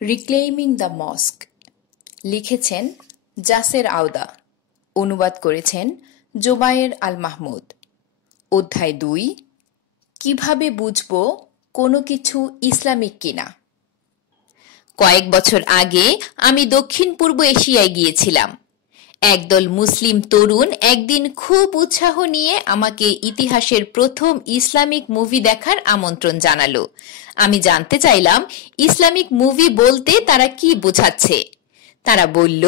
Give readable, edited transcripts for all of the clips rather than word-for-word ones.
রিক্লেইমিং the mosque লিখেছেন জাসের আওদা, অনুবাদ করেছেন জোবায়ের আল মাহমুদ। অধ্যায় ২। কিভাবে বুঝব কোনো কিছু ইসলামিক কিনা। কয়েক বছর আগে আমি দক্ষিণ পূর্ব এশিয়ায় গিয়েছিলাম। একদল মুসলিম তরুণ একদিন খুব উৎসাহ নিয়ে আমাকে ইতিহাসের প্রথম ইসলামিক মুভি দেখার আমন্ত্রণ জানালো। আমি জানতে চাইলাম ইসলামিক মুভি বলতে তারা কি বোঝাচ্ছে। তারা বলল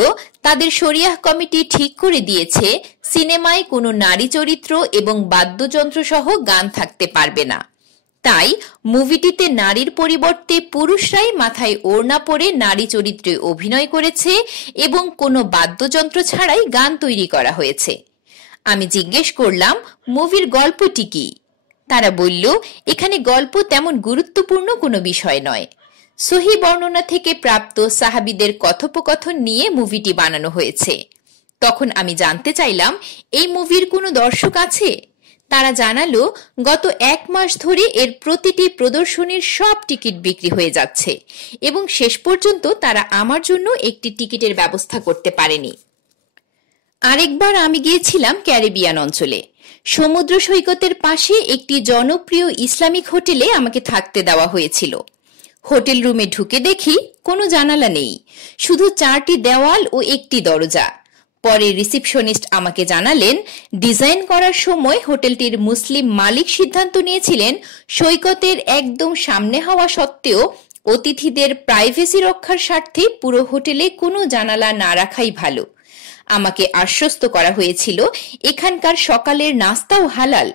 তাদের শরিয়াহ কমিটি ঠিক করে দিয়েছে সিনেমায় কোনো নারী চরিত্র এবং বাদ্যযন্ত্র সহ গান থাকতে পারবে না। তাই মুভিটিতে নারীর পরিবর্তে পুরুষরাই মাথায় ওড়না পরে নারী চরিত্রে অভিনয় করেছে এবং কোনো বাদ্যযন্ত্র ছাড়াই গান তৈরি করা হয়েছে। আমি জিজ্ঞেস করলাম মুভির গল্পটি কি। তারা বলল এখানে গল্প তেমন গুরুত্বপূর্ণ কোনো বিষয় নয়। সহিহ বর্ণনা থেকে প্রাপ্ত সাহাবীদের কথোপকথন নিয়ে মুভিটি বানানো হয়েছে। তখন আমি জানতে চাইলাম এই মুভির কোনো দর্শক আছে। তারা জানালো গত ১ মাস ধরে এর প্রতিটি প্রদর্শনীর সব টিকিট বিক্রি হয়ে যাচ্ছে এবং শেষ পর্যন্ত তারা আমার জন্য একটি টিকিটের ব্যবস্থা করতে পারেনি। আরেকবার আমি গিয়েছিলাম ক্যারিবিয়ান অঞ্চলে। সমুদ্র সৈকতের পাশে একটি জনপ্রিয় ইসলামিক হোটেলে আমাকে থাকতে দেওয়া হয়েছিল। হোটেল রুমে ঢুকে দেখি কোনো জানালা নেই, শুধু ৪টি দেওয়াল ও একটি দরজা। পরে রিসিপশনিস্ট আমাকে জানালেন ডিজাইন করার সময় হোটেলটির মুসলিম মালিক সিদ্ধান্ত নিয়েছিলেন সৈকতের একদম সামনে হওয়া সত্ত্বেও অতিথিদের প্রাইভেসি রক্ষার স্বার্থে পুরো হোটেলে কোনো জানালা না রাখাই ভালো। আমাকে আশ্বস্ত করা হয়েছিল এখানকার সকালের নাস্তাও হালাল।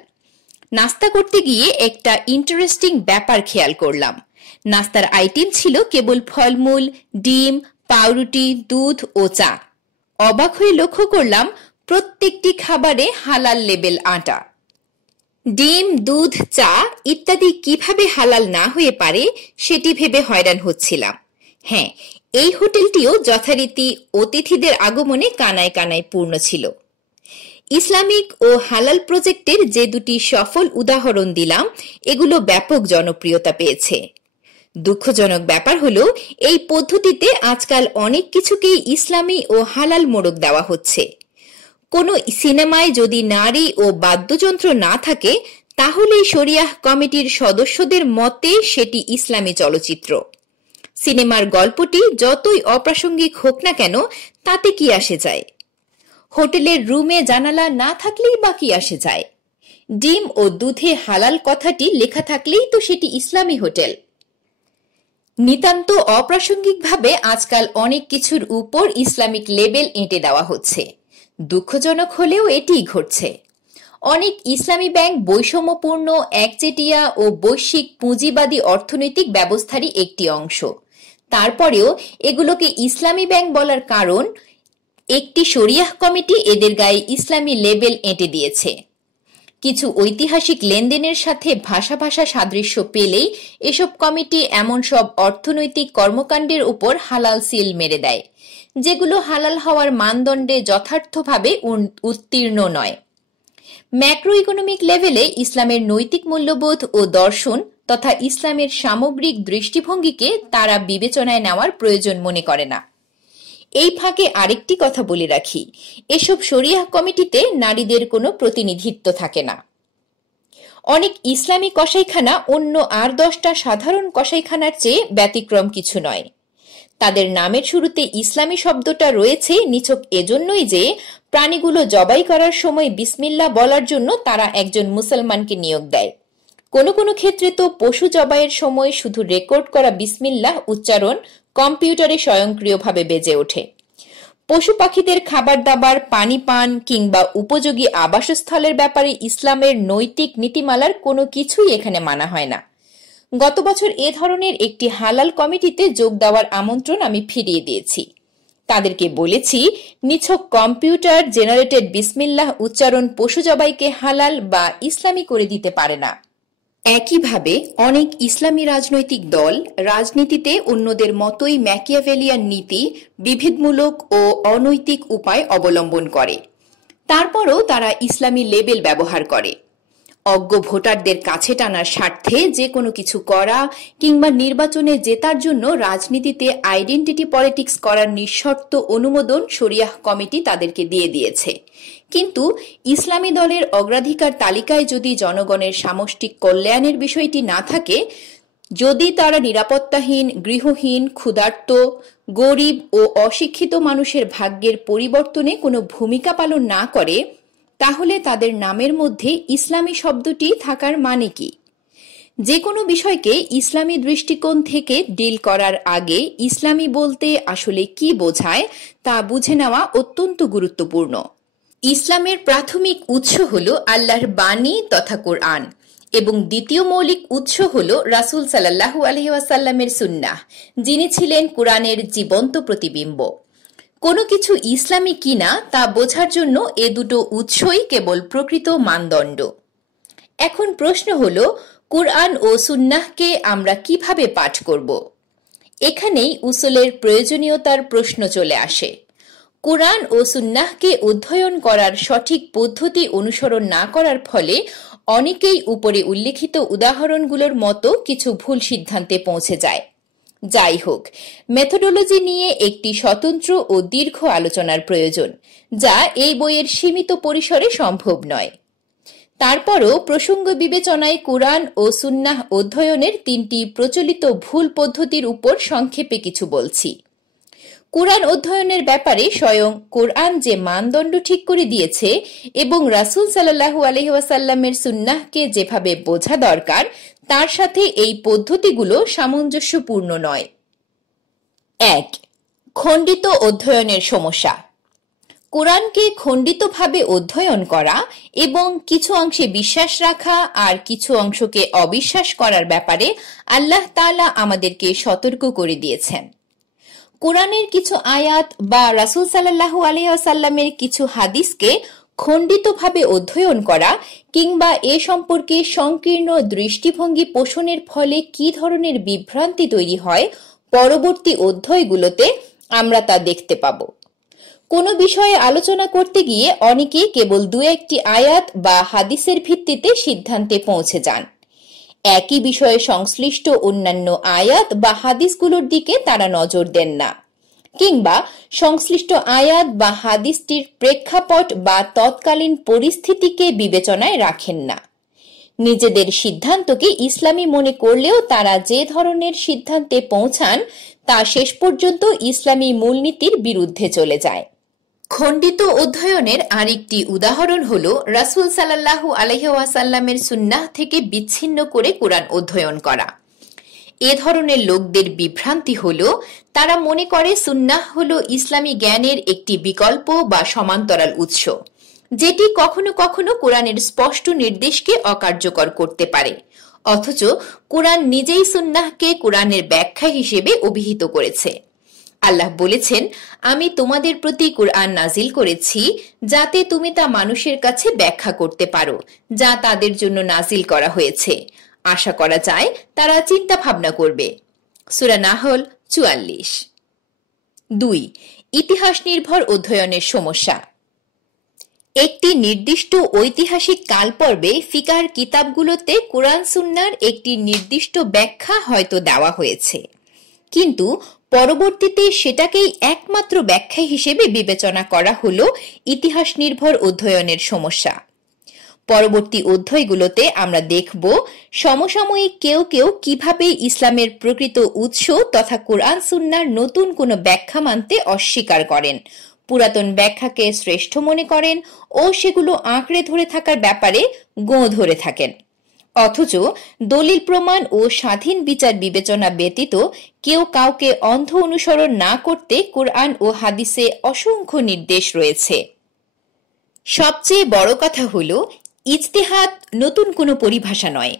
নাস্তা করতে গিয়ে একটা ইন্টারেস্টিং ব্যাপার খেয়াল করলাম। নাস্তার আইটেম ছিল কেবল ফলমূল, ডিম, পাউরুটি, দুধ ও চা। অবাক হয়ে লক্ষ্য করলাম প্রত্যেকটি খাবারে হালাল লেবেল আঁটা। ডিম, দুধ, চা ইত্যাদি কিভাবে হালাল না হয়ে পারে সেটি ভেবে হয়রান হচ্ছিলাম। হ্যাঁ, এই হোটেলটিও যথারীতি অতিথিদের আগমনে কানায় কানায় পূর্ণ ছিল। ইসলামিক ও হালাল প্রজেক্টের যে দুটি সফল উদাহরণ দিলাম এগুলো ব্যাপক জনপ্রিয়তা পেয়েছে। দুঃখজনক ব্যাপার হলো এই পদ্ধতিতে আজকাল অনেক কিছুকেই ইসলামী ও হালাল মোড়ক দেওয়া হচ্ছে। কোনো সিনেমায় যদি নারী ও বাদ্যযন্ত্র না থাকে তাহলেই শরিয়াহ কমিটির সদস্যদের মতে সেটি ইসলামী চলচ্চিত্র। সিনেমার গল্পটি যতই অপ্রাসঙ্গিক হোক না কেন তাতে কি আসে যায়? হোটেলের রুমে জানালা না থাকলেই বা কি আসে যায়? ডিম ও দুধে হালাল কথাটি লেখা থাকলেই তো সেটি ইসলামী হোটেল। নিতান্ত অপ্রাসঙ্গিকভাবে আজকাল অনেক কিছুর উপর ইসলামিক লেবেল এঁটে দেওয়া হচ্ছে। দুঃখজনক হলেও এটিই ঘটছে। অনেক ইসলামী ব্যাংক বৈষম্যপূর্ণ, একচেটিয়া ও বৈশ্বিক পুঁজিবাদী অর্থনৈতিক ব্যবস্থারই একটি অংশ। তারপরেও এগুলোকে ইসলামী ব্যাংক বলার কারণ একটি শরিয়াহ কমিটি এদের গায়ে ইসলামী লেবেল এঁটে দিয়েছে। কিছু ঐতিহাসিক লেনদেনের সাথে ভাষা সাদৃশ্য পেলেই এসব কমিটি এমন সব অর্থনৈতিক কর্মকাণ্ডের উপর হালাল সিল মেরে দেয় যেগুলো হালাল হওয়ার মানদণ্ডে যথার্থভাবে উত্তীর্ণ নয়। ম্যাক্রো ইকোনমিক লেভেলে ইসলামের নৈতিক মূল্যবোধ ও দর্শন তথা ইসলামের সামগ্রিক দৃষ্টিভঙ্গিকে তারা বিবেচনায় নেওয়ার প্রয়োজন মনে করে না। এই ফাঁকে আরেকটি কথা বলে রাখি, এসব শরিয়াহ কমিটিতে নারীদের কোনো প্রতিনিধিত্ব থাকে না। অনেক ইসলামী কসাইখানা অন্য আর 10টা সাধারণ কসাইখানার চেয়ে ব্যতিক্রম কিছু নয়। তাদের নামের শুরুতে ইসলামী শব্দটা রয়েছে নিছক এজন্যই যে প্রাণীগুলো জবাই করার সময় বিসমিল্লাহ বলার জন্য তারা একজন মুসলমানকে নিয়োগ দেয়। কোনো কোনো ক্ষেত্রে তো পশু জবাইয়ের সময় শুধু রেকর্ড করা বিসমিল্লাহ উচ্চারণ কম্পিউটারে স্বয়ংক্রিয়ভাবে বেজে ওঠে। পশু পাখিদের খাবার দাবার, পানি পান কিংবা উপযোগী আবাসস্থলের ব্যাপারে ইসলামের নৈতিক নীতিমালার কোনো কিছুই এখানে মানা হয় না। গত বছর এ ধরনের একটি হালাল কমিটিতে যোগ দেওয়ার আমন্ত্রণ আমি ফিরিয়ে দিয়েছি। তাদেরকে বলেছি নিছক কম্পিউটার জেনারেটেড বিসমিল্লাহ উচ্চারণ পশু জবাইকে হালাল বা ইসলামী করে দিতে পারে না। একইভাবে অনেক ইসলামী রাজনৈতিক দল রাজনীতিতে অন্যদের মতোই ম্যাকিয়াভেলিয়ান নীতি, বিভেদমূলক ও অনৈতিক উপায় অবলম্বন করে। তারপরও তারা ইসলামী লেবেল ব্যবহার করে। অজ্ঞ ভোটারদের কাছে টানার স্বার্থে যে কোনো কিছু করা কিংবা নির্বাচনে জেতার জন্য রাজনীতিতে আইডেন্টিটি পলিটিক্স করার নিঃশর্ত অনুমোদন শরিয়াহ কমিটি তাদেরকে দিয়ে দিয়েছে। কিন্তু ইসলামী দলের অগ্রাধিকার তালিকায় যদি জনগণের সামষ্টিক কল্যাণের বিষয়টি না থাকে, যদি তারা নিরাপত্তাহীন, গৃহহীন, ক্ষুধার্ত, গরিব ও অশিক্ষিত মানুষের ভাগ্যের পরিবর্তনে কোনো ভূমিকা পালন না করে, তাহলে তাদের নামের মধ্যে ইসলামী শব্দটি থাকার মানে কি? যে কোনো বিষয়কে ইসলামী দৃষ্টিকোণ থেকে ডিল করার আগে ইসলামী বলতে আসলে কি বোঝায় তা বুঝে নেওয়া অত্যন্ত গুরুত্বপূর্ণ। ইসলামের প্রাথমিক উৎস হল আল্লাহর বাণী তথা কোরআন এবং দ্বিতীয় মৌলিক উৎস হল রাসূল সাল্লাল্লাহু আলাইহি ওয়াসাল্লামের সুন্নাহ, যিনি ছিলেন কোরআনের জীবন্ত প্রতিবিম্ব। কোনো কিছু ইসলামী কিনা তা বোঝার জন্য এ দুটো উৎসই কেবল প্রকৃত মানদণ্ড। এখন প্রশ্ন হল, কোরআন ও সুন্নাহকে আমরা কিভাবে পাঠ করব? এখানেই উসুলের প্রয়োজনীয়তার প্রশ্ন চলে আসে। কোরআন ও সুন্নাহকে অধ্যয়ন করার সঠিক পদ্ধতি অনুসরণ না করার ফলে অনেকেই উপরে উল্লেখিত উদাহরণগুলোর মতো কিছু ভুল সিদ্ধান্তে পৌঁছে যায়। যাই হোক, মেথোডোলজি নিয়ে একটি স্বতন্ত্র ও দীর্ঘ আলোচনার প্রয়োজন, যা এই বইয়ের সীমিত পরিসরে সম্ভব নয়। তারপরও প্রসঙ্গ বিবেচনায় কোরআন ও সুন্নাহ অধ্যয়নের 3টি প্রচলিত ভুল পদ্ধতির উপর সংক্ষেপে কিছু বলছি। কোরআন অধ্যয়নের ব্যাপারে স্বয়ং কোরআন যে মানদণ্ড ঠিক করে দিয়েছে এবং রাসূল সাল্লাল্লাহু আলাইহি ওয়াসাল্লামের সুন্নাহকে যেভাবে বোঝা দরকার, তার সাথে এই পদ্ধতিগুলো সামঞ্জস্যপূর্ণ নয়। 1. খণ্ডিত অধ্যয়নের সমস্যা। কোরআনকে খণ্ডিতভাবে অধ্যয়ন করা এবং কিছু অংশে বিশ্বাস রাখা আর কিছু অংশকে অবিশ্বাস করার ব্যাপারে আল্লাহ তাআলা আমাদেরকে সতর্ক করে দিয়েছেন। কোরআনের কিছু আয়াত বা রাসূল সাল্লাল্লাহু আলাইহি ওয়াসাল্লামের কিছু হাদিসকে খণ্ডিতভাবে অধ্যয়ন করা কিংবা এ সম্পর্কে সংকীর্ণ দৃষ্টিভঙ্গি পোষণের ফলে কি ধরনের বিভ্রান্তি তৈরি হয়, পরবর্তী অধ্যায়গুলোতে আমরা তা দেখতে পাব। কোনো বিষয়ে আলোচনা করতে গিয়ে অনেকে কেবল 2-1টি আয়াত বা হাদিসের ভিত্তিতে সিদ্ধান্তে পৌঁছে যান। একই বিষয়ে সংশ্লিষ্ট অন্যান্য আয়াত বা হাদিসগুলোর দিকে তারা নজর দেন না, কিংবা সংশ্লিষ্ট আয়াত বা হাদিসটির প্রেক্ষাপট বা তৎকালীন পরিস্থিতিকে বিবেচনায় রাখেন না। নিজেদের সিদ্ধান্তকে ইসলামী মনে করলেও তারা যে ধরনের সিদ্ধান্তে পৌঁছান তা শেষ পর্যন্ত ইসলামী মূলনীতির বিরুদ্ধে চলে যায়। খণ্ডিত অধ্যয়নের আরেকটি উদাহরণ হল রাসূল সাল্লাল্লাহু আলাইহি ওয়াসাল্লামের সুন্নাহ থেকে বিচ্ছিন্ন করে কোরআন অধ্যয়ন করা। এ ধরনের লোকদের বিভ্রান্তি হল, তারা মনে করে সুন্নাহ হল ইসলামী জ্ঞানের একটি বিকল্প বা সমান্তরাল উৎস, যেটি কখনো কখনো কোরআনের স্পষ্ট নির্দেশকে অকার্যকর করতে পারে, অথচ কোরআন নিজেই সুন্নাহকে কোরআনের ব্যাখ্যা হিসেবে অভিহিত করেছে। আল্লাহ বলেছেন, আমি তোমাদের প্রতি কোরআন নাজিল করেছি যাতে তুমি তা মানুষের কাছে ব্যাখ্যা করতে পারো যা তাদের জন্য নাজিল করা হয়েছে। আশা করা যায় তারা চিন্তা ভাবনা করবে। সূরা নাহল 44। 2. ইতিহাস নির্ভর অধ্যয়নের সমস্যা। একটি নির্দিষ্ট ঐতিহাসিক কালপর্বে ফিকার কিতাবগুলোতে কোরআন সুন্নাহর একটি নির্দিষ্ট ব্যাখ্যা হয়তো দেওয়া হয়েছে, কিন্তু পরবর্তীতে সেটাকেই একমাত্র ব্যাখ্যা হিসেবে বিবেচনা করা হলো ইতিহাস নির্ভর অধ্যয়নের সমস্যা। পরবর্তী অধ্যায়গুলোতে আমরা দেখব সমসাময়িক কেউ কেউ কিভাবে ইসলামের প্রকৃত উৎস তথা কোরআন সুন্নাহর নতুন কোনো ব্যাখ্যা মানতে অস্বীকার করেন, পুরাতন ব্যাখ্যাকে শ্রেষ্ঠ মনে করেন ও সেগুলো আঁকড়ে ধরে থাকার ব্যাপারে গোঁ ধরে থাকেন। অথচ দলিল প্রমাণ ও স্বাধীন বিচার বিবেচনা ব্যতীত কেউ কাউকে অন্ধ অনুসরণ না করতে কোরআন ও হাদিসে অসংখ্য নির্দেশ রয়েছে। সবচেয়ে বড় কথা হলো, ইজতিহাদ নতুন কোনো পরিভাষা নয়।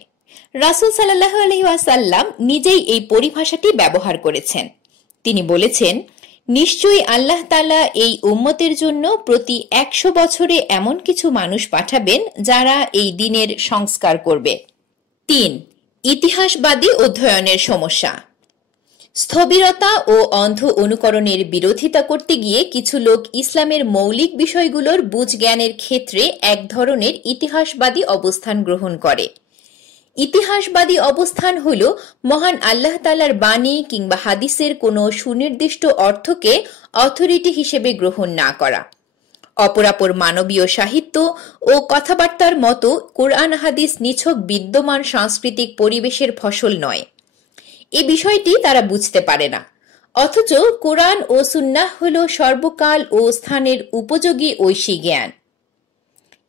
রাসূল সাল্লাল্লাহু আলাইহি ওয়াসাল্লাম নিজেই এই পরিভাষাটি ব্যবহার করেছেন। তিনি বলেছেন, নিশ্চয়ই আল্লাহ তাআলা এই উম্মতের জন্য প্রতি 100 বছরে এমন কিছু মানুষ পাঠাবেন যারা এই দ্বীনের সংস্কার করবে। 3. ইতিহাসবাদী অধ্যয়নের সমস্যা। স্থবিরতা ও অন্ধ অনুকরণের বিরোধিতা করতে গিয়ে কিছু লোক ইসলামের মৌলিক বিষয়গুলোর বুঝ জ্ঞানের ক্ষেত্রে এক ধরনের ইতিহাসবাদী অবস্থান গ্রহণ করে। ইতিহাসবাদী অবস্থান হল মহান আল্লাহ তাআলার বাণী কিংবা হাদিসের কোনো সুনির্দিষ্ট অর্থকে অথরিটি হিসেবে গ্রহণ না করা। অপরাপর মানবীয় সাহিত্য ও কথাবার্তার মতো কোরআন হাদিস নিছক বিদ্যমান সাংস্কৃতিক পরিবেশের ফসল নয়। এ বিষয়টি তারা বুঝতে পারে না, অথচ কোরআন ও সুন্নাহ হল সর্বকাল ও স্থানের উপযোগী ঐশী জ্ঞান।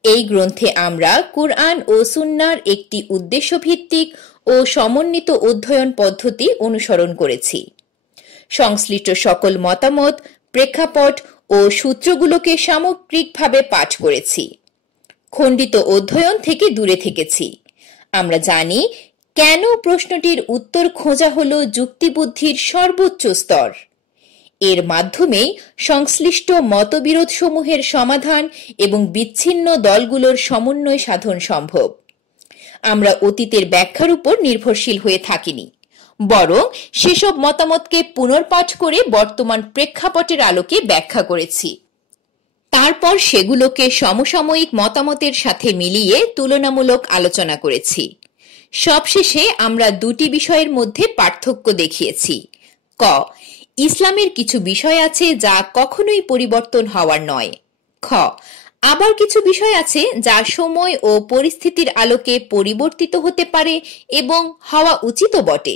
এই গ্রন্থে আমরা কোরআন ও সুন্নাহর একটি উদ্দেশ্যভিত্তিক ও সমন্বিত অধ্যয়ন পদ্ধতি অনুসরণ করেছি। সংশ্লিষ্ট সকল মতামত, প্রেক্ষাপট ও সূত্রগুলোকে সামগ্রিকভাবে পাঠ করেছি। খণ্ডিত অধ্যয়ন থেকে দূরে থেকেছি। আমরা জানি কেন প্রশ্নটির উত্তর খোঁজা হলো যুক্তিবুদ্ধির সর্বোচ্চ স্তর। এর মাধ্যমেই সংশ্লিষ্ট মতবিরোধসমূহের সমাধান এবং বিচ্ছিন্ন দলগুলোর সমন্বয় সাধন সম্ভব। আমরা অতীতের ব্যাখ্যার উপর নির্ভরশীল হয়ে থাকিনি, বরং সেসব মতামতকে পুনর্পাঠ করে বর্তমান প্রেক্ষাপটের আলোকে ব্যাখ্যা করেছি। তারপর সেগুলোকে সমসাময়িক মতামতের সাথে মিলিয়ে তুলনামূলক আলোচনা করেছি। সবশেষে আমরা দুটি বিষয়ের মধ্যে পার্থক্য দেখিয়েছি। ক, ইসলামের কিছু বিষয় আছে যা কখনোই পরিবর্তন হওয়ার নয়। খ, আবার কিছু বিষয় আছে যা সময় ও পরিস্থিতির আলোকে পরিবর্তিত হতে পারে এবং হওয়া উচিতও বটে।